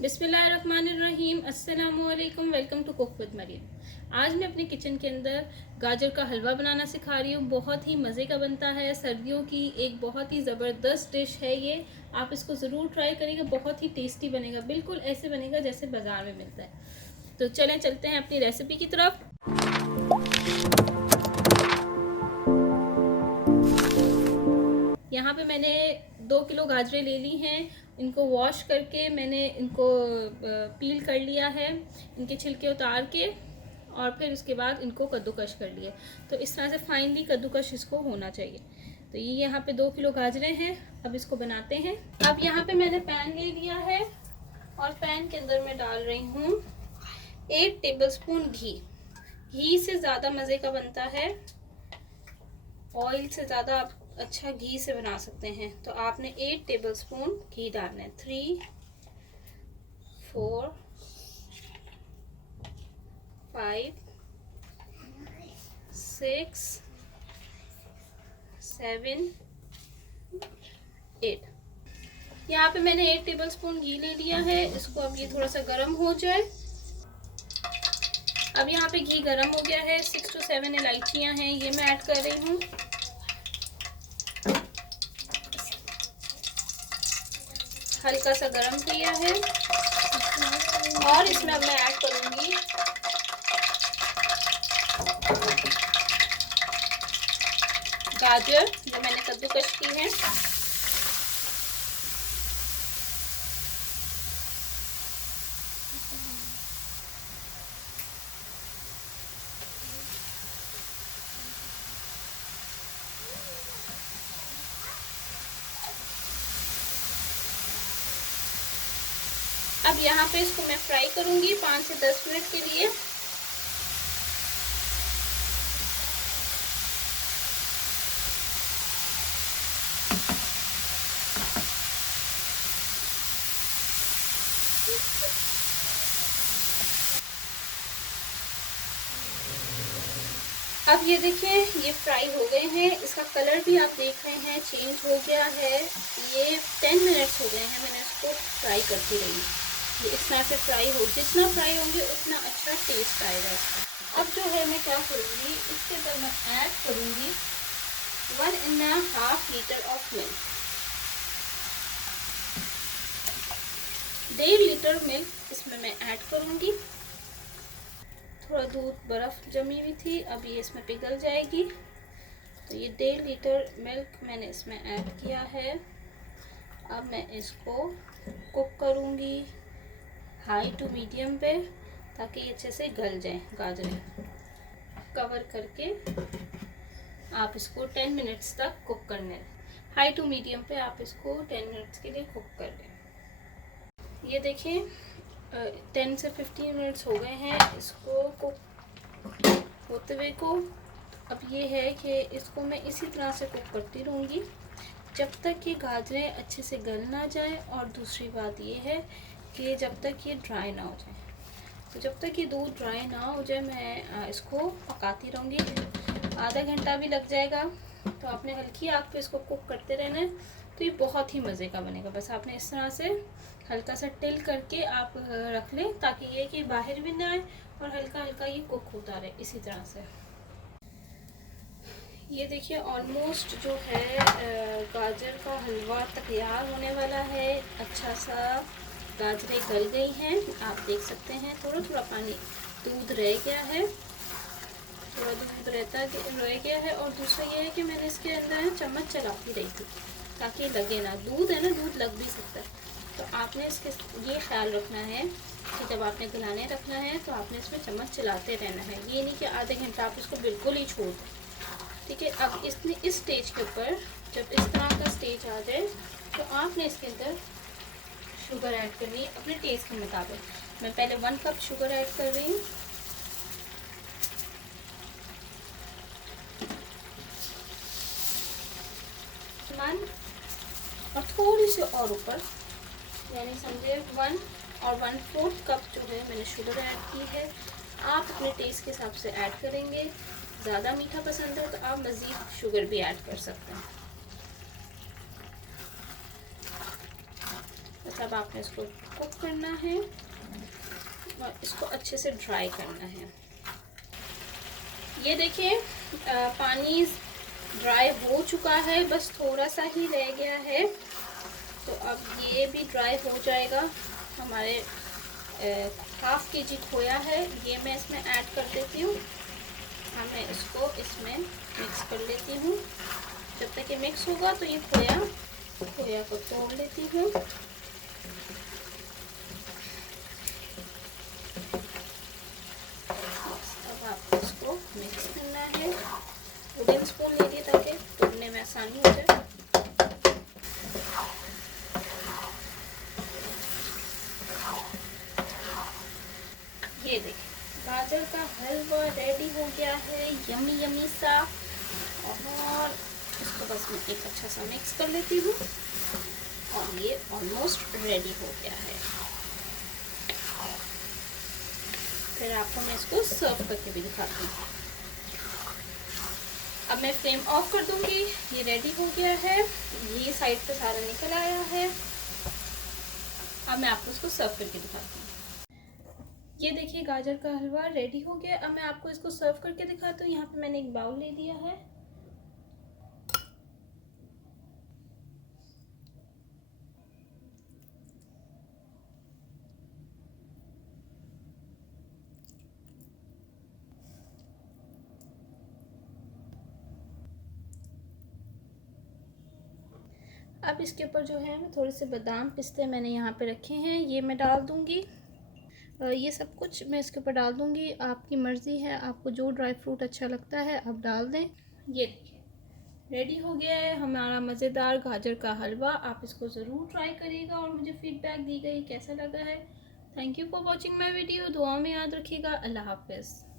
बिस्मिल्लाहिर्रहमानिर्रहीम। अस्सलामुअलैकुम। Welcome to cook with Mariam. आज मैं अपने किचन के अंदर गाजर का हलवा बनाना सिखा रही हूँ। बहुत ही मज़े का बनता है, सर्दियों की एक बहुत ही ज़बरदस्त डिश है ये। आप इसको ज़रूर ट्राई करिएगा, बहुत ही टेस्टी बनेगा, बिल्कुल ऐसे बनेगा जैसे बाज़ार में मिलता है। तो चलें चलते हैं अपनी रेसिपी की तरफ। यहाँ पे मैंने 2 किलो गाजरें ले ली हैं। इनको वॉश करके मैंने इनको पील कर लिया है, इनके छिलके उतार के, और फिर उसके बाद इनको कद्दूकश कर लिया। तो इस तरह से फाइनली कद्दूकश इसको होना चाहिए। तो ये यहाँ पे 2 किलो गाजरें हैं। अब इसको बनाते हैं। अब यहाँ पे मैंने पैन ले लिया है और पैन के अंदर मैं डाल रही हूँ 8 टेबलस्पून घी। घी से ज़्यादा मज़े का बनता है, ऑयल से ज़्यादा आप अच्छा घी से बना सकते हैं। तो आपने 8 टेबलस्पून घी डालना है। 3 4 5 6 7 8। यहाँ पे मैंने 8 टेबलस्पून घी ले लिया है। इसको अब ये थोड़ा सा गर्म हो जाए। अब यहाँ पे घी गर्म हो गया है। 6 to 7 इलायचियाँ हैं, ये मैं ऐड कर रही हूँ। हल्का सा गर्म किया है और इसमें अब मैं ऐड करूँगी गाजर जो मैंने कद्दूकश की है। अब यहाँ पे इसको मैं फ्राई करूँगी 5 से 10 मिनट के लिए। अब ये देखिए, ये फ्राई हो गए हैं। इसका कलर भी आप देख रहे हैं चेंज हो गया है। ये 10 मिनट्स हो गए हैं, मैंने इसको फ्राई करती रही। ये इस तरह से फ्राई हो, जितना फ्राई होंगे उतना अच्छा टेस्ट आएगा इसका। अब जो है मैं क्या करूँगी, इसके अंदर मैं ऐड करूँगी 1.5 litre of milk. 1.5 litre milk इसमें मैं ऐड करूँगी। थोड़ा दूध बर्फ़ जमी हुई थी, अब ये इसमें पिघल जाएगी। तो ये 1.5 लीटर मिल्क मैंने इसमें ऐड किया है। अब मैं इसको कुक करूँगी हाई टू मीडियम पे, ताकि ये अच्छे से गल जाए गाजरें। कवर करके आप इसको 10 मिनट्स तक कुक करना है। हाई टू मीडियम पे आप इसको 10 मिनट्स के लिए कुक कर लें। ये देखिए 10 से 15 मिनट्स हो गए हैं इसको कुक होते हुए को। अब ये है कि इसको मैं इसी तरह से कुक करती रहूँगी जब तक ये गाजरें अच्छे से गल ना जाए। और दूसरी बात ये है कि जब तक ये ड्राई ना हो जाए। तो जब तक ये दूध ड्राई ना हो जाए मैं इसको पकाती रहूँगी। आधा घंटा भी लग जाएगा। तो आपने हल्की आग पे इसको कुक करते रहना है। तो ये बहुत ही मज़े का बनेगा। बस आपने इस तरह से हल्का सा टिल करके आप रख लें, ताकि ये कि बाहर भी ना आए और हल्का हल्का ये कुक होता रहे इसी तरह से। ये देखिए ऑलमोस्ट जो है गाजर का हलवा तैयार होने वाला है। अच्छा सा गाजरें गल गई हैं, आप देख सकते हैं। थोड़ा थोड़ा पानी दूध रह गया है, थोड़ा दूध रह गया है। और दूसरा ये है कि मैंने इसके अंदर चम्मच चलाती रही थी ताकि लगे ना। दूध है ना, दूध लग भी सकता है। तो आपने इसके ये ख्याल रखना है कि जब आपने गलाने रखना है तो आपने इसमें चम्मच चलाते रहना है। ये नहीं कि आधे घंटा आप इसको बिल्कुल ही छोड़ दें, ठीक है। अब इसने इस स्टेज के ऊपर जब इस तरह का स्टेज आ जाए तो आपने इसके अंदर शुगर ऐड करनी है अपने टेस्ट के मुताबिक। मैं पहले 1 कप शुगर ऐड कर रही हूँ। और थोड़ी सी और ऊपर, यानी समझे 1 और 1/4 कप जो है मैंने शुगर ऐड की है। आप अपने टेस्ट के हिसाब से ऐड करेंगे। ज़्यादा मीठा पसंद है तो आप मज़ीद शुगर भी ऐड कर सकते हैं। तब आपने इसको कुक करना है और इसको अच्छे से ड्राई करना है। ये देखिए पानी ड्राई हो चुका है, बस थोड़ा सा ही रह गया है। तो अब ये भी ड्राई हो जाएगा। हमारे 1/2 kg खोया है, ये मैं इसमें ऐड कर देती हूँ। अब मैं इसको इसमें मिक्स कर लेती हूँ। जब तक ये मिक्स होगा तो ये खोया को तोड़ लेती हूँ। अब आपको इसको मिक्स करना है। वुडन स्पून ले लिए ताकि तोड़ने में आसानी हो जाए। ये देखिए गाजर का हलवा रेडी हो गया है, यमी यमी सा। और इसको बस मैं एक अच्छा सा मिक्स कर लेती हूँ और ये ऑलमोस्ट रेडी हो गया है। फिर आपको मैं इसको सर्व करके भी दिखाती हूँ। अब मैं फ्लेम ऑफ कर दूंगी। ये रेडी हो गया है, ये साइड पे सारा निकल आया है। अब मैं आपको इसको सर्व करके दिखाती हूँ। ये देखिए गाजर का हलवा रेडी हो गया। अब मैं आपको इसको सर्व करके दिखाती हूँ। यहाँ पे मैंने एक बाउल ले लिया है। अब इसके ऊपर जो है मैं थोड़े से बादाम पिस्ते मैंने यहाँ पे रखे हैं, ये मैं डाल दूँगी। ये सब कुछ मैं इसके ऊपर डाल दूँगी। आपकी मर्ज़ी है, आपको जो ड्राई फ्रूट अच्छा लगता है आप डाल दें। ये देखिए रेडी हो गया है हमारा मज़ेदार गाजर का हलवा। आप इसको ज़रूर ट्राई करिएगा और मुझे फ़ीडबैक दीजिएगा कैसा लगा है। Thank you for watching my video. दुआ में याद रखिएगा। अल्लाह हाफ़िज़।